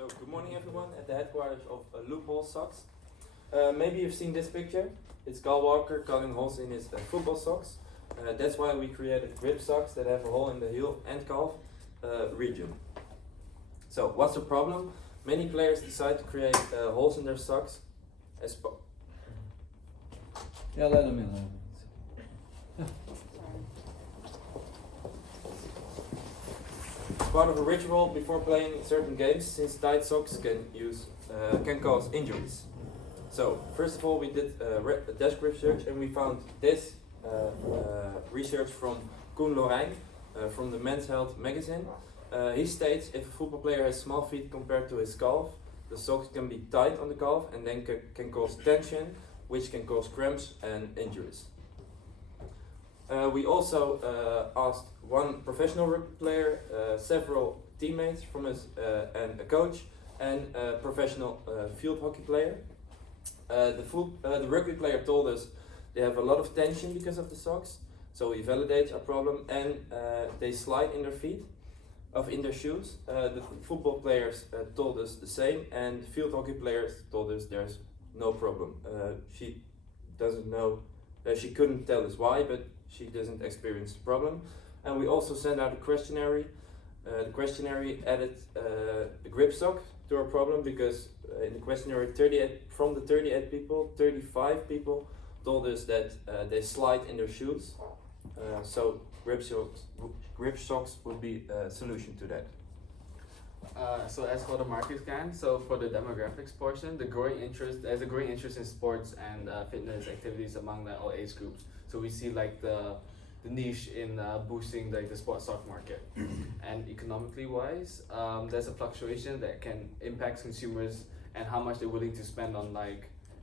So, good morning everyone at the headquarters of Loophole Socks. Maybe you've seen this picture. It's Kyle Walker cutting holes in his football socks. That's why we created grip socks that have a hole in the heel and calf region. So, what's the problem? Many players decide to create holes in their socks as Yeah, let them in. part of a ritual before playing certain games, since tight socks can cause injuries. So first of all, we did a desk research and we found this research from Koen Lorijn from the Men's Health magazine. He states if a football player has small feet compared to his calf, the socks can be tight on the calf and then can cause tension, which can cause cramps and injuries. We also asked one professional rugby player, several teammates from us, and a coach, and a professional field hockey player. The rugby player told us they have a lot of tension because of the socks, so he validates our problem, and they slide in their feet, in their shoes. The football players told us the same, and field hockey players told us there's no problem. She doesn't know, she couldn't tell us why, but she doesn't experience the problem. And we also sent out a questionnaire. The questionnaire added the grip sock to our problem because in the questionnaire, from the 38 people, 35 people told us that they slide in their shoes. So grip socks would be a solution to that. So as for the market scan, so for the demographics portion, there's a growing interest in sports and fitness activities among all age groups. So we see like the niche in boosting like the sports sock market. And economically wise, there's a fluctuation that can impact consumers and how much they're willing to spend on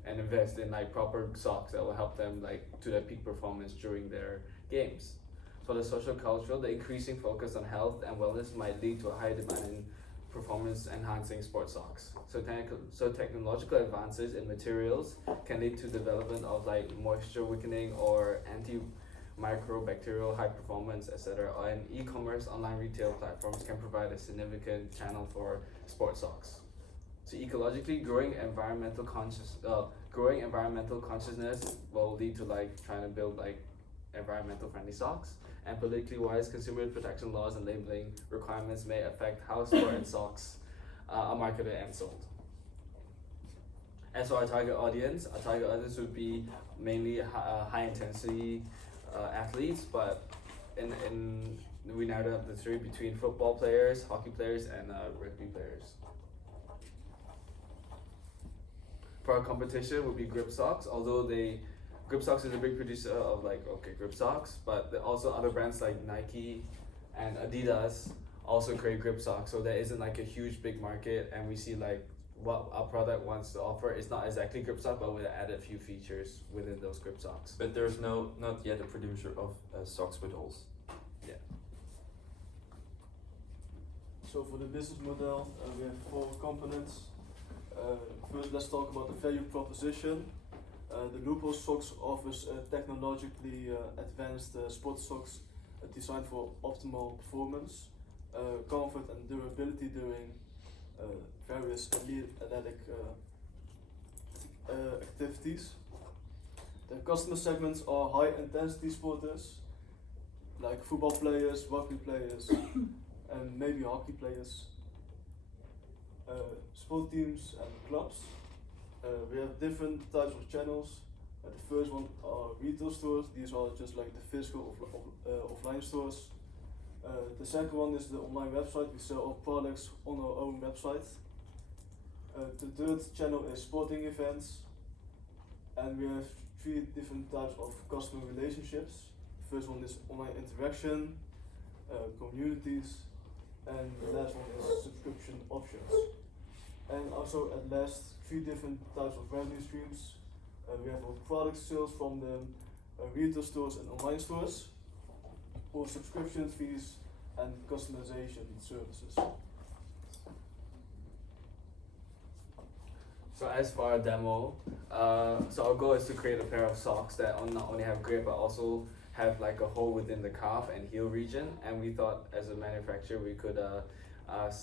and invest in proper socks that will help them to their peak performance during their games. For the social cultural, the increasing focus on health and wellness might lead to a higher demand in performance enhancing sports socks. So technological advances in materials can lead to development of moisture wickening or antimicrobacterial high performance, etc. And e-commerce online retail platforms can provide a significant channel for sports socks. So ecologically, growing environmental consciousness will lead to trying to build environmental friendly socks. And politically wise, consumer protection laws and labeling requirements may affect how sport and socks are marketed and sold. As for our target audience would be mainly high intensity athletes, but we narrowed up the three between football players, hockey players, and rugby players. For our competition would be grip socks, although Grip Socks is a big producer of grip socks, but also other brands like Nike and Adidas also create grip socks. So there isn't a huge big market, and we see what our product wants to offer is not exactly grip sock, but we add a few features within those grip socks. But there's not yet a producer of socks with holes. Yeah. So for the business model, we have 4 components. First, let's talk about the value proposition. The Loophole Socks offers technologically advanced sports socks designed for optimal performance, comfort and durability during various athletic activities. The customer segments are high intensity sporters, like football players, rugby players, and maybe hockey players, sport teams and clubs. We have different types of channels. The first one are retail stores. These are just like the physical offline stores. The second one is the online website. We sell our products on our own website. The third channel is sporting events. And we have 3 different types of customer relationships. The first one is online interaction, communities, and the last one is subscription options. And also at last, 3 different types of revenue streams. We have our product sales from the retail stores and online stores, or subscription fees and customization services. So as for our demo, so our goal is to create a pair of socks that not only have grip but also have a hole within the calf and heel region. And we thought as a manufacturer we could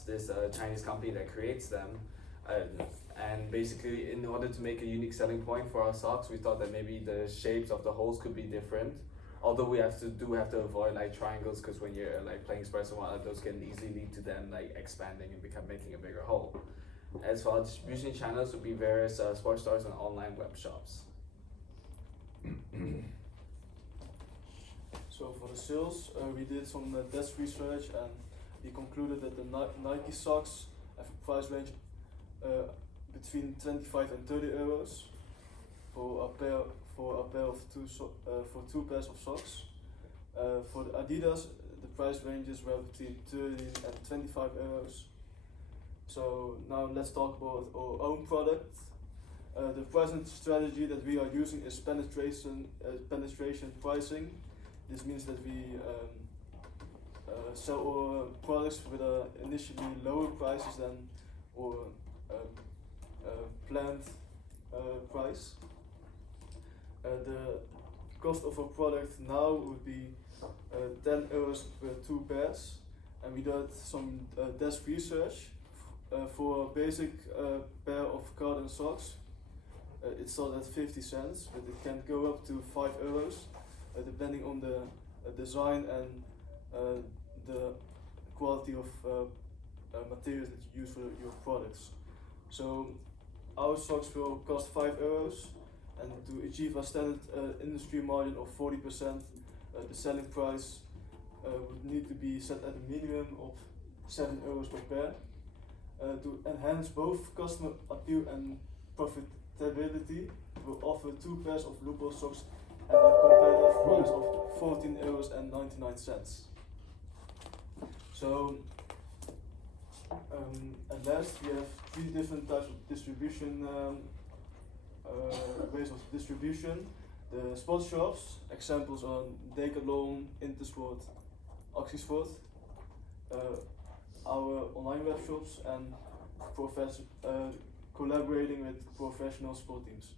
this Chinese company that creates them. And basically, in order to make a unique selling point for our socks, we thought that maybe the shapes of the holes could be different. Although we have to avoid like triangles, because when you're like playing sports and whatnot, those can easily lead to them like expanding and making a bigger hole. As for our distribution channels, would be various sports stores and online web shops. So for the sales, we did some desk research, and we concluded that the Nike socks have a price range between 25 and 30 euros for a pair of two pairs of socks. For the Adidas, the price ranges were between 30 and 25 euros. So now let's talk about our own product. The pricing strategy that we are using is penetration pricing. This means that we sell our products with initially lower prices than our planned price. The cost of a product now would be 10 euros per two pairs, and we did some desk research. For a basic pair of cotton socks, it starts at 50 cents, but it can go up to 5 euros depending on the design and the quality of materials that you use for your products. So our socks will cost 5 euros, and to achieve a standard industry margin of 40%, the selling price would need to be set at a minimum of 7 euros per pair. To enhance both customer appeal and profitability, we'll offer two pairs of Lupo socks at a competitive price of 14 euros and 99 cents. So, at last we have three different types of distribution, ways of distribution. The sport shops, examples are Decathlon, Intersport, Actiesport. Our online web shops, and collaborating with professional sport teams.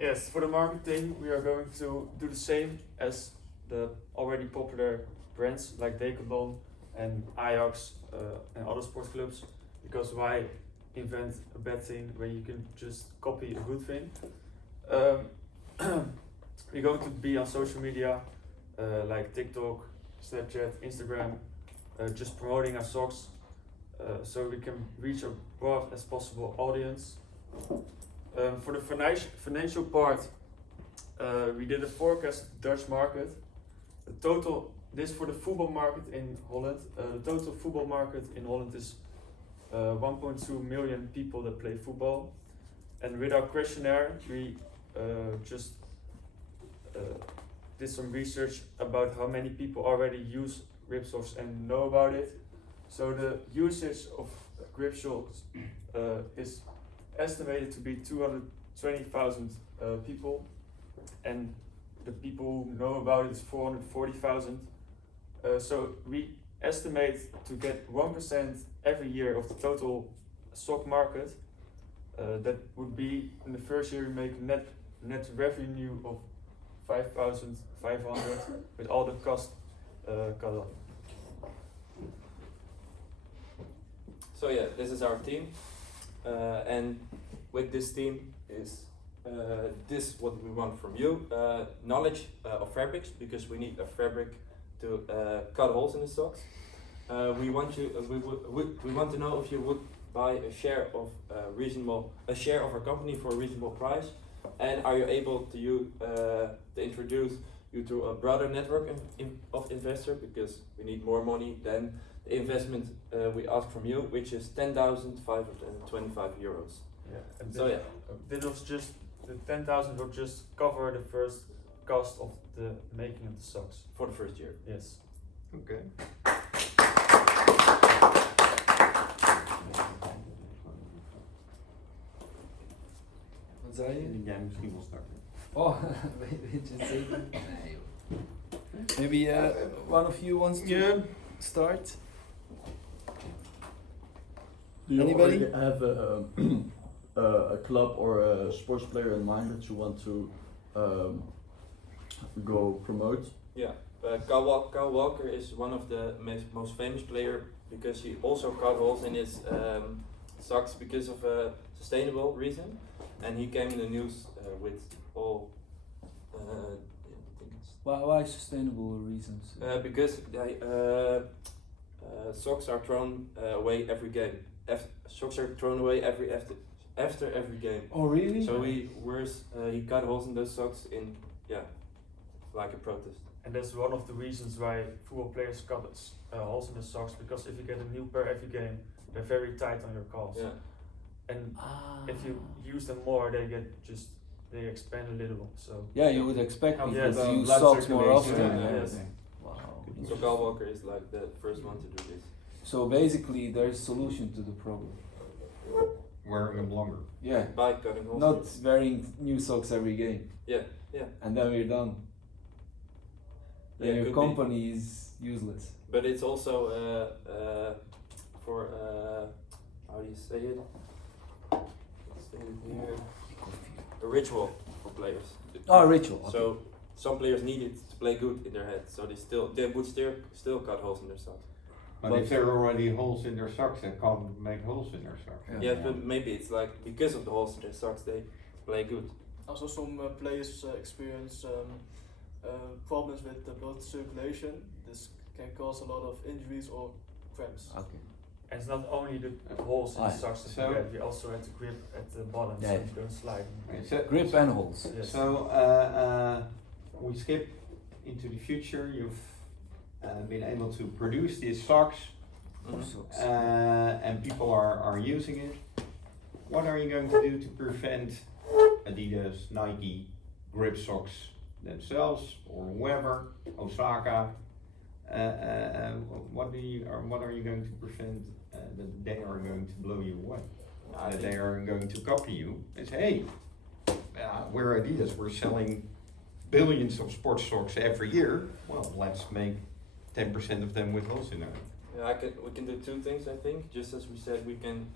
Yes, for the marketing, we are going to do the same as the already popular brands like Decathlon and Ajax and other sports clubs, because why invent a bad thing when you can just copy a good thing? We're going to be on social media like TikTok, Snapchat, Instagram, just promoting our socks so we can reach a broad as possible audience. For the financial part, we did a forecast of the Dutch market. The total, this for the football market in Holland, the total football market in Holland is 1.2 million people that play football. And with our questionnaire, we just did some research about how many people already use Gripsocks and know about it. So the usage of Gripsocks is estimated to be 220,000 people, and the people who know about it is 440,000. So we estimate to get 1% every year of the total sock market. That would be, in the first year, we make net revenue of 5,500 with all the cost cut off. So yeah, this is our team, and with this team is this what we want from you: knowledge of fabrics, because we need a fabric to cut holes in the socks. We want you. We want to know if you would buy a share of our company for a reasonable price, and are you able to introduce you to a broader network of investor, because we need more money than the investment we ask from you, which is 10,525 euros. Yeah. And So yeah, this was just the 10,000 will just cover the first cost of the making of the socks. for the first year. Yes. Oké. Wat zei je? Jij misschien wel starten. Oh, weet je zeker? Nee joh. Maybe one of you wants to start? Do you Anybody? already have a club or a sports player in mind that you want to go promote? Yeah. Kyle Walker is one of the most famous player because he also cut holes in his socks because of a sustainable reason, and he came in the news with all. I think it's Why sustainable reasons? because socks are thrown away every game. Socks are thrown away after every game. Oh really? So he cut holes in those socks in like a protest. And that's one of the reasons why football players cut holes in the socks, because if you get a new pair every game, they're very tight on your calves. Yeah. And Ah. if you use them more, they expand a little. So Yeah, you would expect Help people with to use blood socks more circulation, often. yeah. Yes. Wow. So Kyle Walker is like the first one to do this. So basically, there's solution to the problem. Wearing them longer. Yeah. By cutting holes. Not wearing new socks every game. Yeah, yeah. And then we're done. Then Yeah, your could be. company is useless. But it's also for how do you say it? It's stated here. A ritual for players. Oh, ritual. Okay. So some players need it to play good in their head, so they would still cut holes in their socks. But But- if there are already holes in their socks, they can't make holes in their socks. Yeah. Yeah, but maybe it's like because of the holes in their socks they play good. Also, some players experience problems with the blood circulation. This can cause a lot of injuries or cramps. Okay. and it's not only the holes in Ah, the socks that so- you get, you also have the grip at the bottom so Yeah. you don't slide. Grip and holes. Yes. So we skip into the future. You've been able to produce these socks, Mhm. Socks. and people are using it. What are you going to do to prevent Adidas, Nike, grip socks themselves, or whoever, Osaka? What are you going to prevent that they are going to blow you away? I That think- they are going to copy you and say, hey, we're Adidas, we're selling billions of sports socks every year. Well, let's make 10% of them with holes in them. Yeah, we can do two things, I think. Just as we said, we can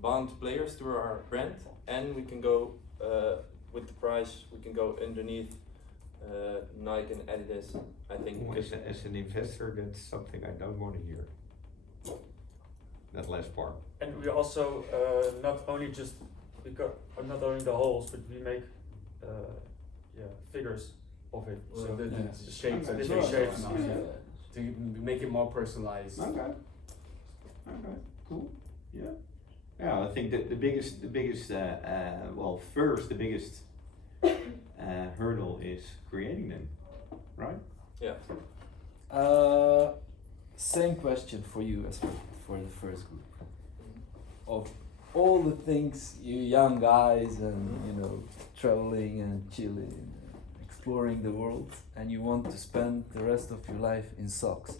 bond players to our brand, and we can go with the price. We can go underneath Nike and Adidas. I think because As an investor, that's something I don't want to hear. That last part. And we also not only the holes, but we make figures of it. So So the Yeah. shapes and Different shapes. to make it more personalized. Okay. Okay. Cool. Yeah. Yeah, I think that the biggest hurdle is creating them, right? yeah. Same question for you as for the first group. Of all the things you young guys and traveling and chilling, exploring the world, and you want to spend the rest of your life in socks.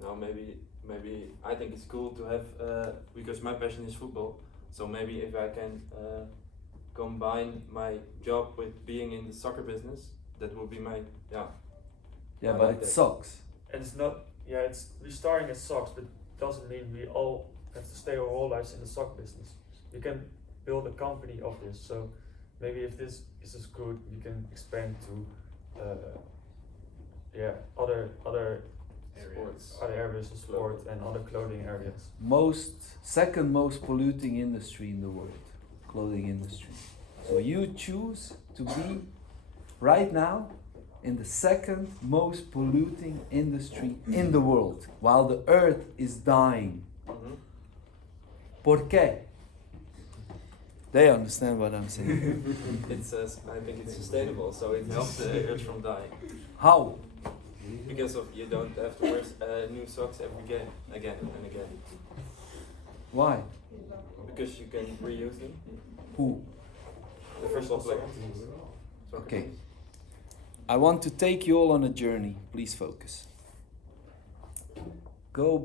Now maybe I think it's cool to have because my passion is football. So maybe if I can combine my job with being in the soccer business, that would be my Yeah, I but like it's that. socks. And it's not, we're starting as socks, but doesn't mean we all have to stay our whole lives in the sock business. You can build a company of this. So maybe if this is good, you can expand to other sports. other areas of sport and other clothing areas. Second most polluting industry in the world, clothing industry. So you choose to be right now in the second most polluting industry in the world, while the earth is dying. Mhm. ¿Por qué? They understand what I'm saying. It's I think it's sustainable, so it helps the earth from dying. How? Because of you don't have to wear new socks every game again and again. Why? Because you can reuse them. Who? The first player. Okay. I want to take you all on a journey. Please focus. Go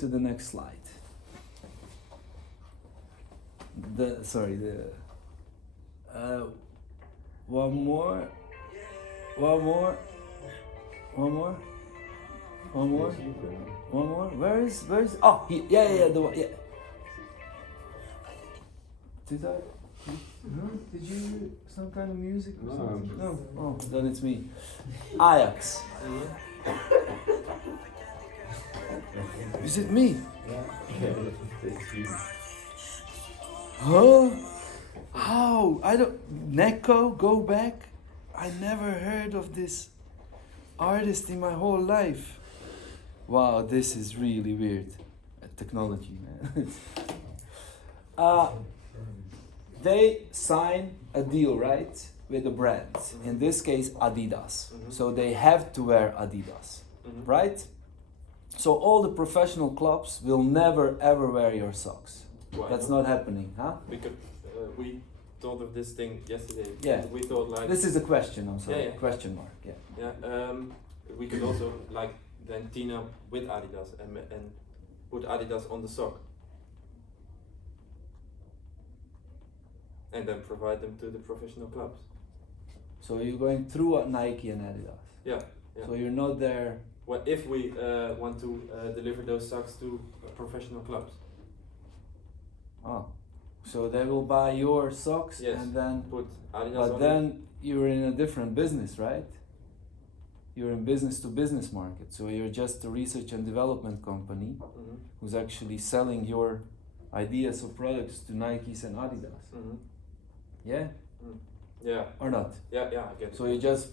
to the next slide. One more. Where is? Oh, yeah, the one. Yeah. Did I? Huh? Did you hear some kind of music or No. something? No. Oh, then it's me. Ajax. Is it me? It's you. Huh? How? I don't. Neko, go back. I never heard of this artist in my whole life. Wow, this is really weird. Technology, man. They sign a deal, right, with a brand. In this case, Adidas. So they have to wear Adidas, right? So all the professional clubs will never ever wear your socks. Why That's not happening, huh? Because we thought of this thing yesterday. Yeah. We thought like This is a question, I'm sorry. Yeah, yeah. Question mark, yeah. yeah. We could also like then team up with Adidas and put Adidas on the sock. And then provide them to the professional clubs. So you're going through Nike and Adidas. Yeah. Yeah. So you're not there. Well, if we want to deliver those socks to professional clubs, Oh. So they will buy your socks Yes. and then. put Adidas But on then you're in a different business, right? You're in business to business market. So you're just a research and development company it. Mm-hmm. who's actually selling your ideas or products to Nikes and Adidas. Mm-hmm. Yeah? Yeah. Or not? Yeah. Yeah. I get it. So you just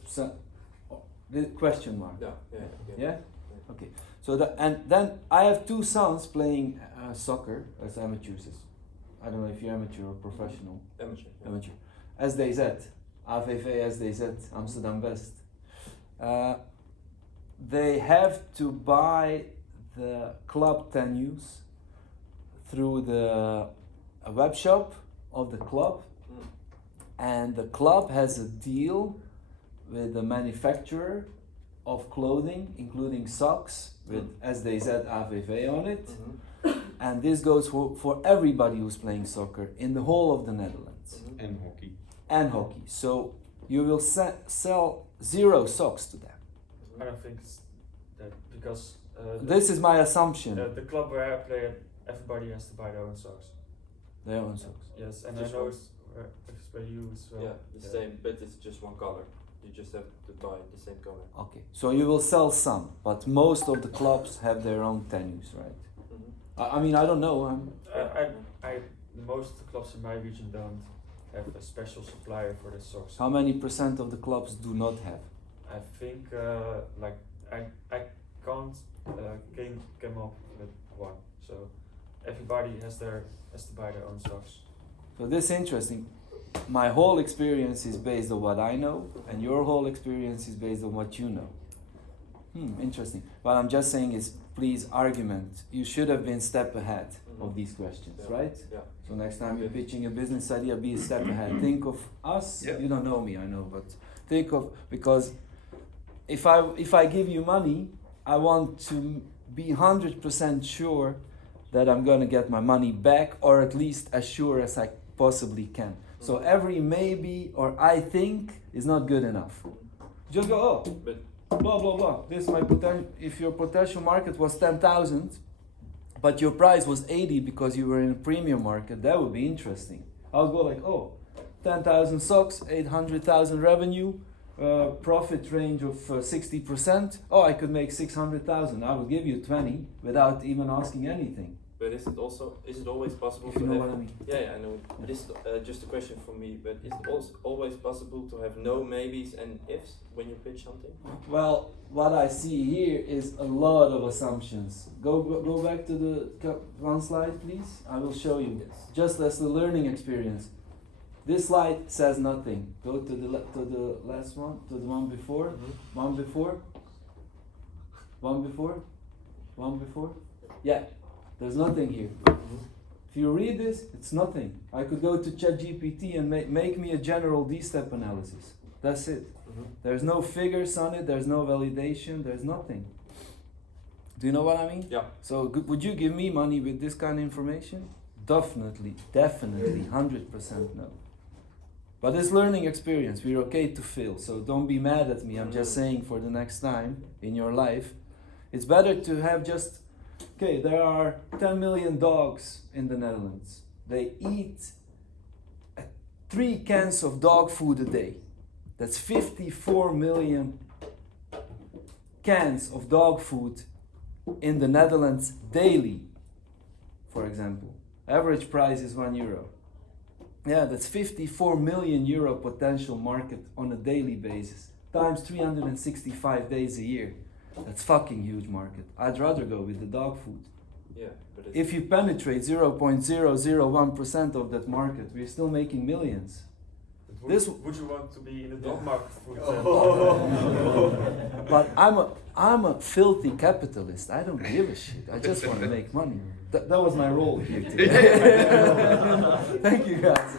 the question mark. Yeah. Yeah. I get it. Yeah? Okay. So that, and then I have two sons playing soccer as amateurs. I don't know if you're amateur or professional. Amateur. Yeah. Amateur. SDZ, AVV SDZ, Amsterdam West. They have to buy the club tenues through the web shop of the club, Mm. and the club has a deal with the manufacturer of clothing, including socks with SDZ AVV on it. Mm-hmm. And this goes for everybody who's playing soccer in the whole of the Netherlands Mm-hmm. And hockey. and hockey. So you will sell 0 socks to them. I don't think it's that because This is my assumption. the club where I play at, everybody has to buy their own socks. Their own socks. Yes, and Just I know one. it's where you as well. Yeah, the same, but it's just one color. You just have to buy the same color. Okay. So you will sell some, but most of the clubs have their own tenues, right? Mm-hmm. I mean, I don't know. I most of the clubs in my region don't have a special supplier for the socks. How many % of the clubs do not have? I think like I can't came up with one. So everybody has to buy their own socks. So this is interesting. My whole experience is based on what I know, and your whole experience is based on what you know. Interesting. What I'm just saying is, please argument. You should have been step ahead of these questions, Yeah. right? Yeah. So next time you're pitching a business idea, be a step ahead. Think of us. Yeah. You don't know me, I know, but think of, because if I give you money, I want to be 100% sure that I'm gonna get my money back, or at least as sure as I possibly can. So every maybe or I think is not good enough. Just go, oh, But blah blah blah. This is my potential. If your potential market was 10,000, but your price was 80 because you were in a premium market, that would be interesting. I would go like, oh, 10,000 socks, 800,000 revenue, profit range of 60%. Oh, I could make 600,000. I would give you 20 without even asking anything. But is it always possible If to you know have? what I mean. Yeah, I know. But this is just a question for me. But is it also always possible to have no maybes and ifs when you pitch something? Well, what I see here is a lot of assumptions. Go back to the one slide, please. I will show you. Yes. Just as the learning experience. This slide says nothing. Go to the last one, to the one before, one before, one before, one before. Yeah, there's nothing here. If you read this, it's nothing. I could go to ChatGPT and make me a general D-step analysis. That's it. There's no figures on it. There's no validation. There's nothing. Do you know what I mean? Yeah. So would you give me money with this kind of information? Definitely, 100% no. But it's learning experience. We're okay to fail, so don't be mad at me. I'm just saying, for the next time in your life, it's better to have just, okay, there are 10 million dogs in the Netherlands. They eat 3 cans of dog food a day. That's 54 million cans of dog food in the Netherlands daily, for example. Average price is €1. Yeah, that's 54 million euro potential market on a daily basis, times 365 days a year. That's fucking huge market. I'd rather go with the dog food. Yeah, but it's If you penetrate 0.001% of that market, we're still making millions. But would, This- would you want to be in the dog market food? But I'm a filthy capitalist. I don't give a shit. I just want to make money. That was my role here today. Thank you guys.